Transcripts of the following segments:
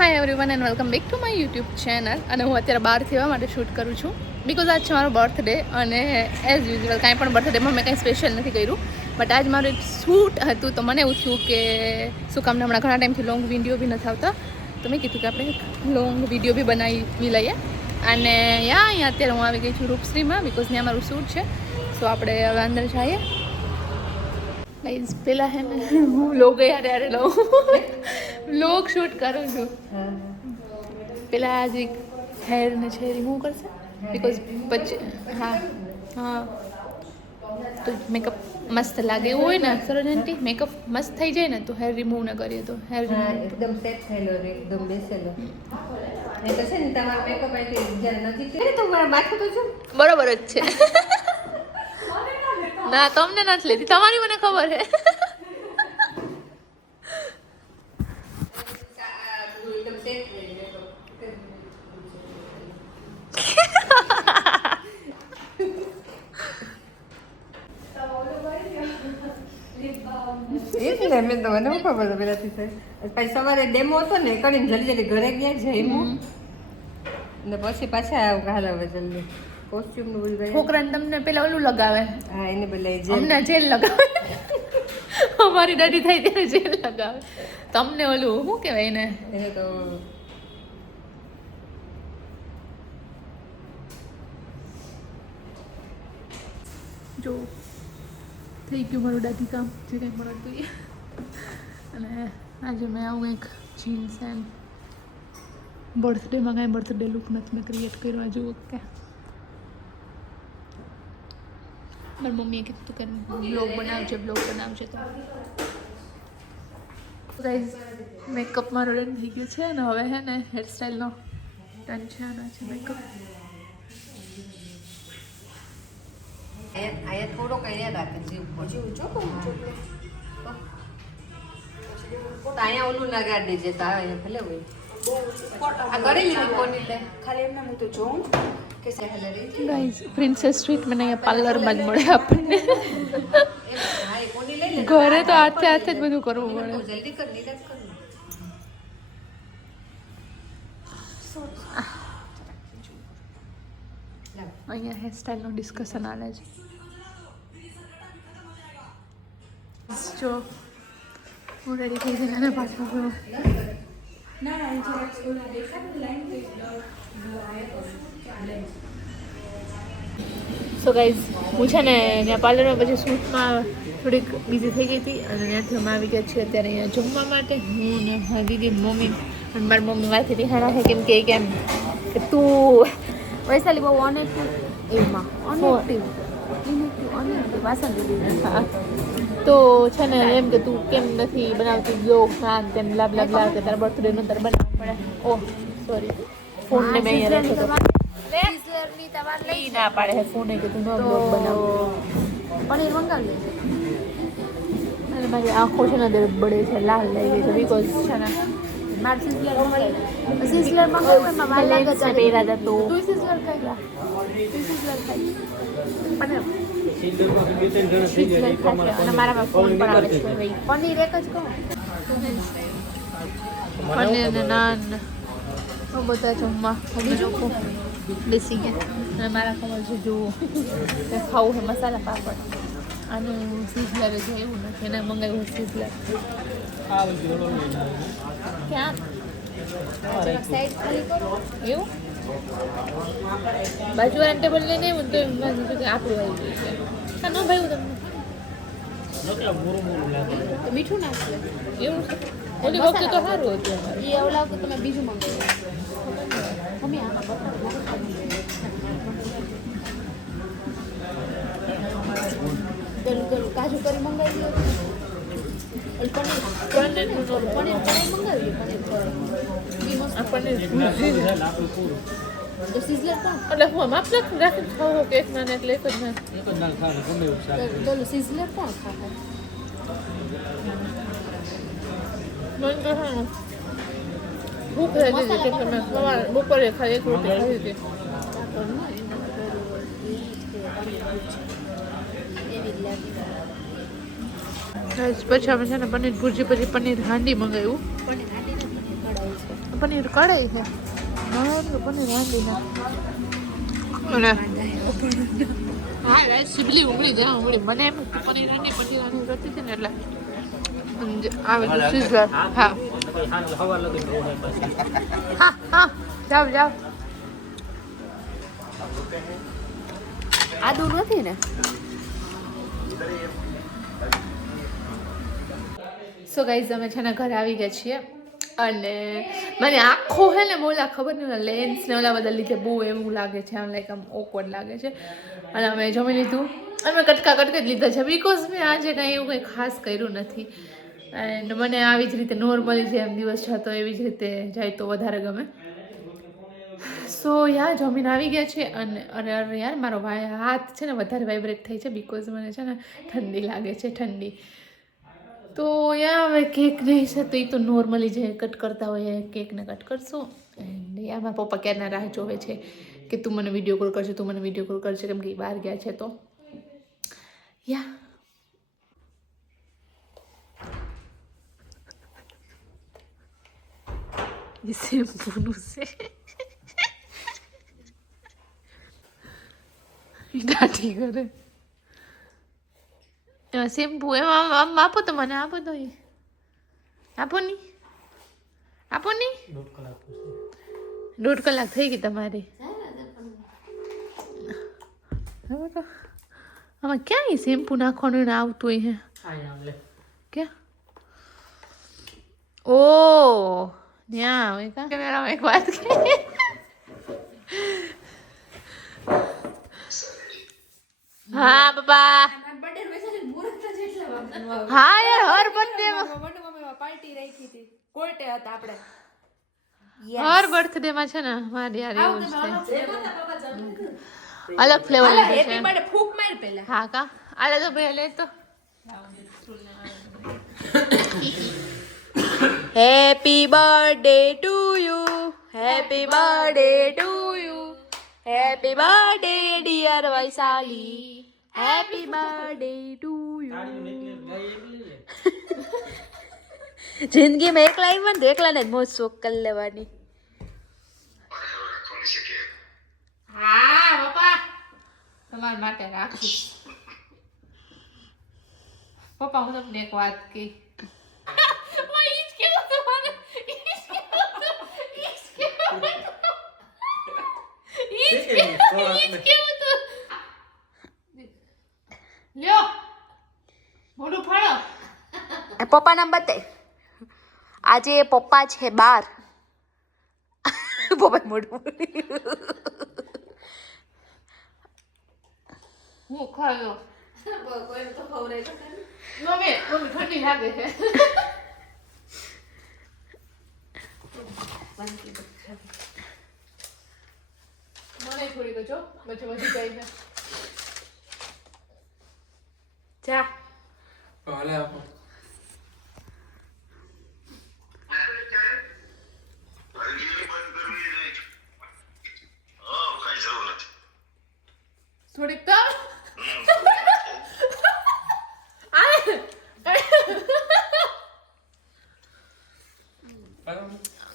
Hi everyone and welcome back to my YouTube channel. અને હું અત્યારે બહારથી આવવા માટે શૂટ કરું છું બિકોઝ આજ છે મારો બર્થડે. અને એઝ યુઝ્યુઅલ કાંઈ પણ બર્થડેમાં મેં કાંઈ સ્પેશિયલ નથી કર્યું, બટ આજ મારું એક શૂટ હતું. તો મને એવું થયું કે શું કામને હમણાં ઘણા ટાઈમથી લોંગ વિડીયો બી નથી આવતા, તો મેં કીધું કે આપણે લોંગ વિડીયો બી બનાવી લઈએ. અને અહીંયા અત્યારે હું આવી ગઈ છું રૂપશ્રીમાં બિકોઝ ત્યાં મારું શૂટ છે. સો આપણે હવે અંદર જઈએ. ગાઈઝ પેલા હે ને હું લોગ યારે લોગ શૂટ કરું છું. પેલા આજે હેર ને છે રિમૂવ કરશે બિકોઝ પછી હા તો મેકઅપ મસ્ત લાગે એવું હોય ને સરોજ આંટી, મેકઅપ મસ્ત થઈ જાય ને તો હેર રિમૂવ ન કરીએ તો હેર એકદમ સેટ થયેલો રે, એકદમ બેસેલો. ને તો છે ને તમારો મેકઅપ આઈથી જ્યારે નજીક છે તો મારા માથું તો જો બરોબર જ છે. ના તમને નથી લેતી, તમારી મને ખબર છે. એકદમ સેટ થઈ ગયો. એટલે મેં તો મને ખબર છે પેલાથી થાય. પછી સવારે ડેમો હતો ને કરીને જલ્દી ઘરે ગયા જઈમું ને પછી પાછા આવું હાલાવે જલ્દી કોસ્ટ્યુમ નું બધું. છોકરાને તમને પેલા ઓલું લગાવે, હા એને પેલા અમને જેલ લગાવે. અમારી દાદી થાય ત્યારે જેલ લગાવે, તમને ઓલું શું કહેવાય એને એને તો જો થઈ ગયું મારું દાદી કામ જે કંઈ મળતું એ. અને આજે મેં આવું કંઈક જીન્સ એન્ડ બર્થડેમાં કાંઈ બર્થડે લુક નથી મેં ક્રિએટ કર્યો. આ જુઓ કે મારી મમ્મીએ કીધું કે બ્લોગ બનાવજે તો ગાઈઝ મેકઅપ મારો ડન થઈ ગયો છે. અને હવે હે ને હેરસ્ટાઈલનો ટર્ન છે. આનો છે મેકઅપ. આયા થોડો કઈ રાખે જીવ જો તો અહીંયા ઓલું ના ગાડી જે તા અહીંયા ભલે હોય આ કરી લીધી કોની લે ખાલી એમને હું તો જોઉં કે સેલરી ગાઈઝ પ્રિન્સેસ ટ્રીટમેન્ટ અહીંયા પાર્લરમાં જ મળે આપણને. હા કોની લઈ લે ઘરે તો હાથે જ બધું કરવું પડે. જલ્દી કર નિરાશ કર. અહીંયા હેરસ્ટાઈલનું ડિસ્કશન હાલે છે. જો હું રેડી થઈ જઈને એને પાછું ગયો. સો ગાઈઝ હું છે ને ત્યાં પાર્લરમાં પછી શૂટમાં થોડીક બિઝી થઈ ગઈ હતી અને ત્યાંથી અમે આવી ગયા છીએ અત્યારે અહીંયા જમવા માટે. હું ને મારી દીદી મમ્મી અને મારી મમ્મી મારાથી રિહાણા છે કેમ કે તું વૈશાલી બહુ અનેક્ટિવ એમાં અનેક્ટિવ વાસણ દીધી. હા તો છે ને એમ કે તું કેમ નથી બનાવતી બ્લોગ ના તેમ લાભ કે તારા બર્થડે નો તારે બનાવવું પડે. ઓહ સોરી ફોનને મેં અહીંયા રાખ્યો હતો. ઈ ના પાડે છે ફોને કે તું નો બ્લોગ બનાવ. પનીર મંગાવી લેજે. અને મારી આંખો છે ને બળે છે, લાલ થઈ ગઈ છે બિકોઝ છે ને મારે સિઝલર મંગાવ્યું એમાં વાર લાગે છે પહેરા હતા તો તું સિઝલર ખાઈ પનીર અને મારામાં ફોન પણ આવે છે. પનીર એક જ કહું, પનીર ને નાન બધા જમવા અમે લોકો બેસી ગયા. અને મારા ખબર છે જુઓ ખાવું છે મસાલા પાપડ. આનું સિઝલર છે એવું નથી, એને મંગાવ્યું સિઝલર. ક્યાં સાઈડ ખાલી કરો એવું બાજુવાળા ટેબલ લઈને આવ્યું તો એમ લાગ્યું કે આપણું આવી ગયું છે. હા ન ભાઈ તમને તો મીઠું નાખશે એવું છે. ઓલી વખતે તો સારું હતું અમારું. એ ઓલા વખતે તમે બીજું મંગાવ્યું મમ્મી આમાં પેલું કાજુ કરી મંગાવી પનીર તો સિઝલર કા એટલે હું માપ રાખી ખાવ કે એક નાન એટલે એક જ નાન તો સિઝલર કા ખાવ મન તો હા ભૂખ લાગી હતી એટલે મેં સવારે બપોરે ખાઈ એક રોટી ખાઈ હતી. પછી અમે છે ને પનીર ભુરજી પછી પનીર હાંડી મંગાવ્યું. પનીર કઢાઈ છે પનીર વાંધી ના અને હા રાઈસ સિબલી ઉંગળી જ્યાં ઉંગળી મને એમ પનીર આની કરતી હતી ને એટલે આવે સિઝલર હા હા જાવ જાવ આદુ નથી ને સો ગાઈઝ અમે છે ને ઘરે આવી ગયા છીએ અને મને આખો હે ને બોલા ખબર નહીં લેન્સ ને ઓલા બધા લીધે બહુ એવું લાગે છે આમ લાઈક આમ ઓકવર્ડ લાગે છે અને અમે જમી લીધું અમે કટકા જ લીધા છે બિકોઝ મેં આજે કાંઈ એવું કંઈ ખાસ કર્યું નથી એન્ડ મને આવી જ રીતે નોર્મલી જેમ દિવસ જતો એવી જ રીતે જાય તો વધારે ગમે સો યાર જમીન આવી ગયા છે અને અરે અરે યાર મારો હાથ છે ને વધારે વાઇબ્રેટ થાય છે બિકોઝ મને છે ને ઠંડી લાગે છે ઠંડી તો યા હવે કેક નહીં છે તો એ તો નોર્મલી જે કટ કરતા હોય કેકને કટ કરશું એન્ડ યા મારા પપ્પા ક્યારના રાહ જોવે છે કે તું મને વિડીયો કોલ કરશે કેમ કે બહાર ગયા છે તો યા ये शैम्पूનું છે દાઢી કરે શેમ્પુ એમાં આમ આપો તો મને આપો તો આપો ની 1.5 કલાક થઈ ગઈ તમારી આમાં ક્યાં શેમ્પુ નાખવાનું ને આવતું હોય હે ક્યાં ઓ ત્યાં હોય કા કેમેરામાં એક વાત કે હા પપ્પા હા યાર હર બર્થડે પાર્ટી રાખી હતી કોર્ટે હતા આપણે હર બર્થડે માં છે ને મારી યાર એવું જ થાય અલગ ફ્લેવર લીધું છે હેપી બર્થડે ફૂક માર પહેલા હા કા આલે તો ભાઈ લે તો happy birthday to you happy birthday to you happy birthday dear Vaishali happy birthday to you જિંદગીમાં એકલા આવી ને એકલા ને જ મોજ શોખ કરી લેવાની હા પપ્પા તમારા માટે રાખીશ પપ્પા હું તમને એક વાત કહી પપ્પા નામ બતાય આજે પપ્પા છે બાર પપ્પા મોઢું હું ખાયો કોઈને તો ખવડાય મમ્મી ઠંડી લાગે છે મને થોડી તો જો વચ્ચે વધી જાય છે જા હાલે આપો થોડીક તો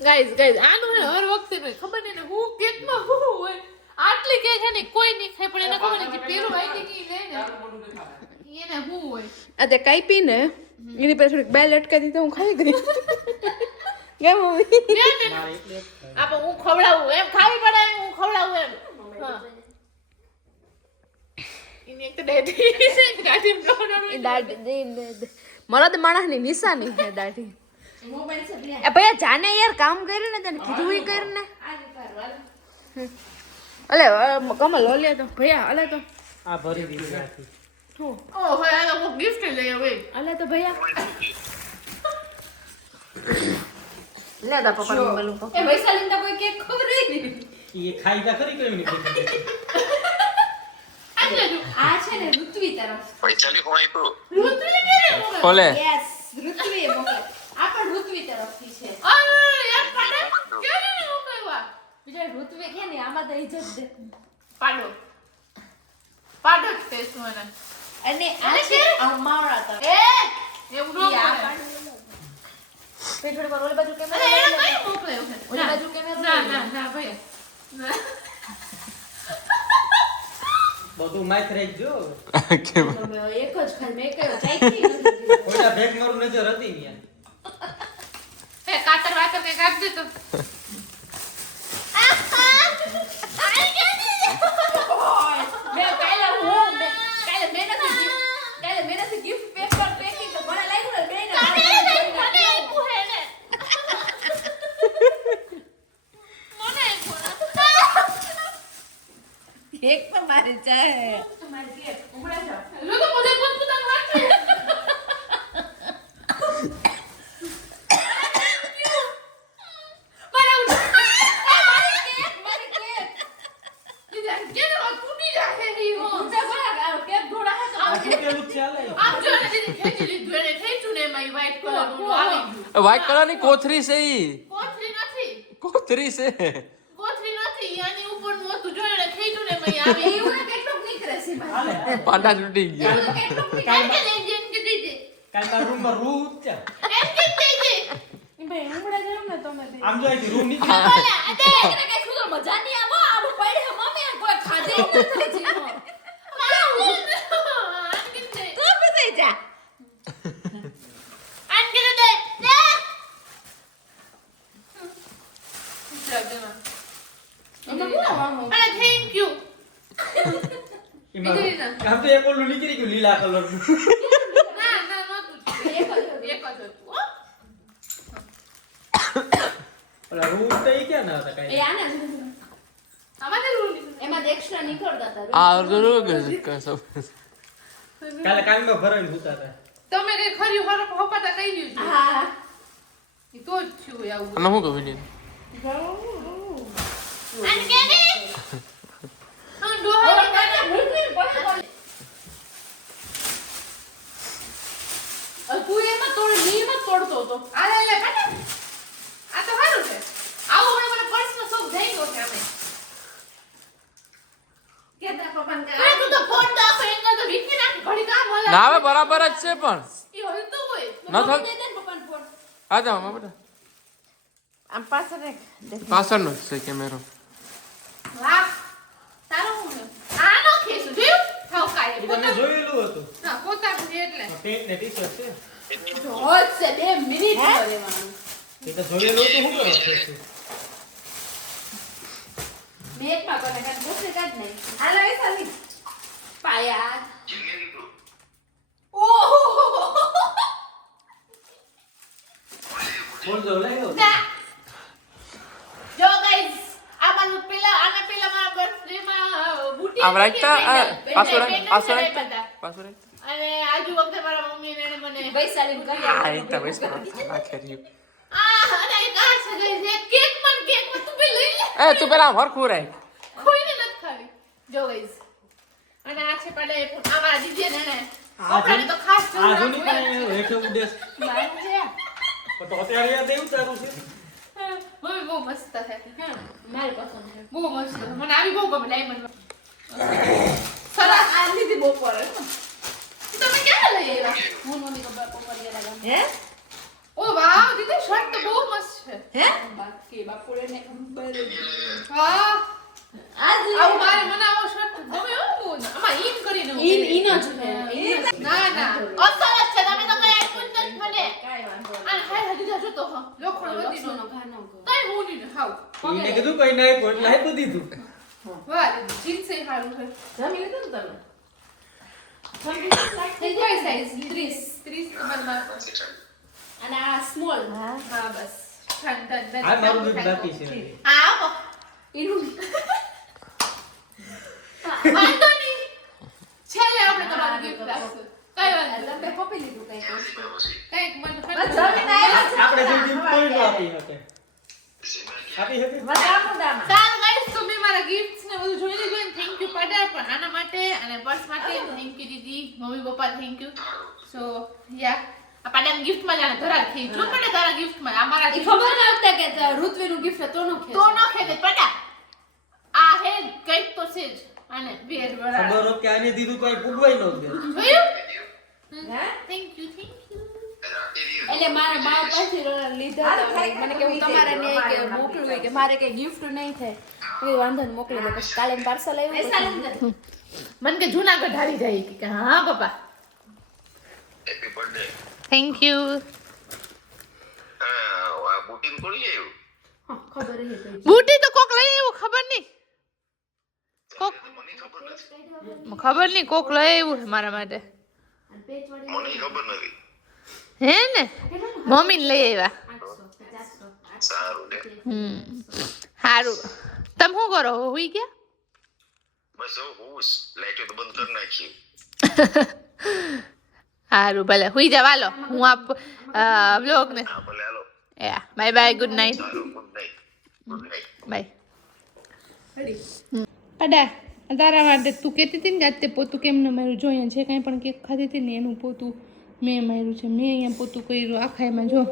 ગાઈઝ આનું હે હર વખતે નહીં ખબર નહીં ને હું કેકમાં હું હોય આટલી કેક છે ને કોઈ નહીં ખાય પણ એને ખબર નહીં પેલું વાઈટી કી લે ને એને હું હોય આ તે કાઈ ને એની પર થોડીક બેલ લટકાઈ દીધી હું ખાઈ ગઈ કેમ મમ્મી આપો હું ખવડાવું એમ ખાવી પડે હું ખવડાવું એમ હા ઇને એક તો દાઢી છે દાઢી બ્લોડર દાઢી મરદ માણસની નિશાની છે દાઢી મોબાઈલ છે એ ભૈયા જાને યાર કામ કર્યું ને તને કીધું ઈ કર ને અલે કમલ લો લે તો ભૈયા અલે તો આ ભરી દીધી આખી ઓ હોય આ તો ગિફ્ટ લઈ આવે અલે તો ભૈયા લે દા પપ્પા ને બોલું એ વૈશાલી તો કોઈ કેક ખવડાવી નહીં ઈ ખાઈ જા કરી કેમ નહીં આ છે ને ઋત્વી તરફ વૈશાલી કોણ આપ્યો ઋત્વી કે બોલે યસ ઋત્વી મોકલ આ પણ ઋત્વી તરફથી છે અરે યાર પાડે કેને મોકલવા બીજા ઋત્વી કે ને આમાં તો ઇજ્જત દે પાડો ટેસ્ટ મને અને આ છે અમારા તો એ એવું નો આ પાડો પેટોડ પર ઓલી બાજુ કેમ અરે એને કઈ મોકલ્યો છે તું માઈક રાખજો કેમ તમે એક જ ખાઈ મેં કયો ચાઈથી નથી કોઈના ભેગ મારું નજર હતી ને એ કાતર વાતર કે કાઢ દે તો મે કાલે હું કાલે મેનથી ગિફ્ટ પેપર પેકિંગ તો મને લાગ્યું ને બેને મને આપ્યું હે ને મને એક પણ મારે ચાહે તમારી કે ઉમડા જાવ લો તો મને પોતાનું વાત છે વ્હાઈટ કલર ની કોથરી છે ઈ કોથરી છે પાંડા તૂટી ગયા કાલ મારા રૂમમાં રૂ છે આમ જો અહીંથી રૂમ નીકળી મજા નહીં આવો આવું પડે મમ્મી કોઈ ખાધે નથી તું પીસી જા થેન્ક યુ આમ તો એક ઓલું નીકળી ગયું લીલા કલરનું ના નહોતું એક જ હતું ઓલા રૂ તો ઈ ક્યાં ના હતા કાઈ અમારે રૂલ એમાં એક્સ્ટ્રા નીકળતા હતા આ રૂગ કસો કાલે કાનમાં ભરાઈને સૂતા હતા તમે કઈ ખરી હરપ હપાતા કઈ દીધું હા ઈ તો જ થયું આવું અને હું કહું ને અને કેને હા ડોહા કાકા ભૂલવી પડે તું એમાં તોડ નીમાં તોડતો હતો આ લે લે બેટા આ તો સારું છે આવો મને પર્સનો શોખ થઈ ગયો છે અમે કેતા પપ્પાને અરે તું તો ફોન તો આપે એંગલ તો વીખી નાખ ઘડી કામ होला ના હવે બરાબર જ છે પણ ઈ હલતો હોય ના થા દે દે પપ્પાને ફોન આ જાવ માં બેટા આમ પાછળ પાછળનો જ છે કેમેરો વાહ તારો હું આ નો ખેસું જોયું થાવ કાય ઈ તમે જોયેલું હતું ના પોતાનું છે એટલે પેન્ટ ને ટી-શર્ટ છે હોત છે 2 મિનિટ રહેવાનું એ તો જોયેલું હતું હું કરો છો મેકમાં કોને કાન બોસે કાઢ નહીં હાલો એ સાલી પાયા ઓહો બોલ દો લાગ્યો જો ગાઈસ આમાં પેલા આના પેલા મારા બર્થડે માં બુટી આમ રાખતા પાછળ અને આજુ વખતે મારા મમ્મી ને મને વૈશાલી આ એક તો વેસ્ટ નાખે રહ્યું અને કા છે ગાઈસ કેક તું બે લઈ લે એ તું પેલા હરખું રહે કોઈને નથી ખાવી જો ગાઈસ અને આ છે પડે અમારા દીદી ને કપડાને તો ખાસ આ જોની પણ હેઠે ઉડેસ બાય છે તો અત્યારે યાદ એવું તારું છે મમ્મી બહુ મસ્ત છે હા મારી પસંદ છે બહુ મસ્ત છે મને આવી બહુ ગમે ડાયમંડ સરસ આ લીધી બપોરે તમે ક્યાં લઈ આવ્યા હું મમ્મી બપોર ગયા હે ઓ વાવ દીદી શર્ટ તો બહુ મસ્ત છે હે બાકી બપોરે ને વાહ આવું મારે મને આવો શર્ટ ગમે હો આમાં ઈન કરીને ઈન જ છે ના ના અસલ છે તમે તો કઈ આપ્યું જ નથી મને કાઈ વાંધો અને હાય હજી જો તો લોખંડ વધીનો ઘાનો કઈ હું નહીં ખાવ એને કીધું કઈ નહીં કોઈ એટલે આપી દીધું વાહ જીન્સ એ સારું છે જમી લીધું ને તમે કઈ સાઈઝ 30 તમારા અને આ સ્મોલ હા બસ ઠંડ આ મારું દૂધ બાકી છે આ આપો ઈનું વાંધો નહીં છેલ્લે આપણે તમારું ગિફ્ટ આપશું કઈ વાંધો તમે કોપી લીધું કઈ કઈક મને આપણે જે ગિફ્ટ કોઈ ન આપી શકે આપી શકે સારું ગાઈસ તો મેં મારા ગિફ્ટ્સ ને બધું જોઈ લીધું અને થેન્ક યુ પાડા પણ આના માટે અને પર્સ માટે થેન્ક યુ દીદી મમ્મી પપ્પા થેન્ક યુ સો યા આ પાડાને ગિફ્ટ માં જાણે ધરાર થઈ જો પડે તારા ગિફ્ટ માં અમારા ખબર ન આવતા કે ઋત્વીનું ગિફ્ટ તો નો ખેદે પડા આ હે કઈક તો છે જ અને બેર બરાબર ખબર હો કે આને દીધું કોઈ પૂગવાય ન દે જોયું થેન્ક યુ એટલે મારા બા પાછી લીધા હતા મને કે હું તમારા ને કે મોકલું કે મારે કઈ ગિફ્ટ નહીં થાય એ વાંધો નહીં મોકલી દે પછી કાલે પાર્સલ આવ્યું મને કે જૂનાગઢ આવી જાય કે હા પપ્પા હેપી બર્થડે થેન્ક યુ આ બુટિંગ કોની આવ્યું ખબર હે બૂટી તો કોક લઈ આવ્યું ખબર નહીં કોક મને ખબર નથી ખબર નહીં કોક લઈ આવ્યું છે મારા માટે મને ખબર નથી હે ને મમ્મી ને લઈ આવ્યા સારું ને સારું તમે શું કરો હુઈ ગયા બસ હું લાઈટો તો બંધ કરી નાખી સારું ભલે હુઈ જા વાલો હું આપ વ્લોગ ને હા ભલે હાલો યા બાય બાય ગુડ નાઇટ સારું good night good night bye પડા તારા માટે તું કહેતી હતી ને કે પોતું કેમ ન માર્યું જો અહીંયા જે કાંઈ પણ કેક ખાધી હતી ને એનું પોતું મેં માર્યું છે મેં અહીંયા પોતું કર્યું આખા એમાં જો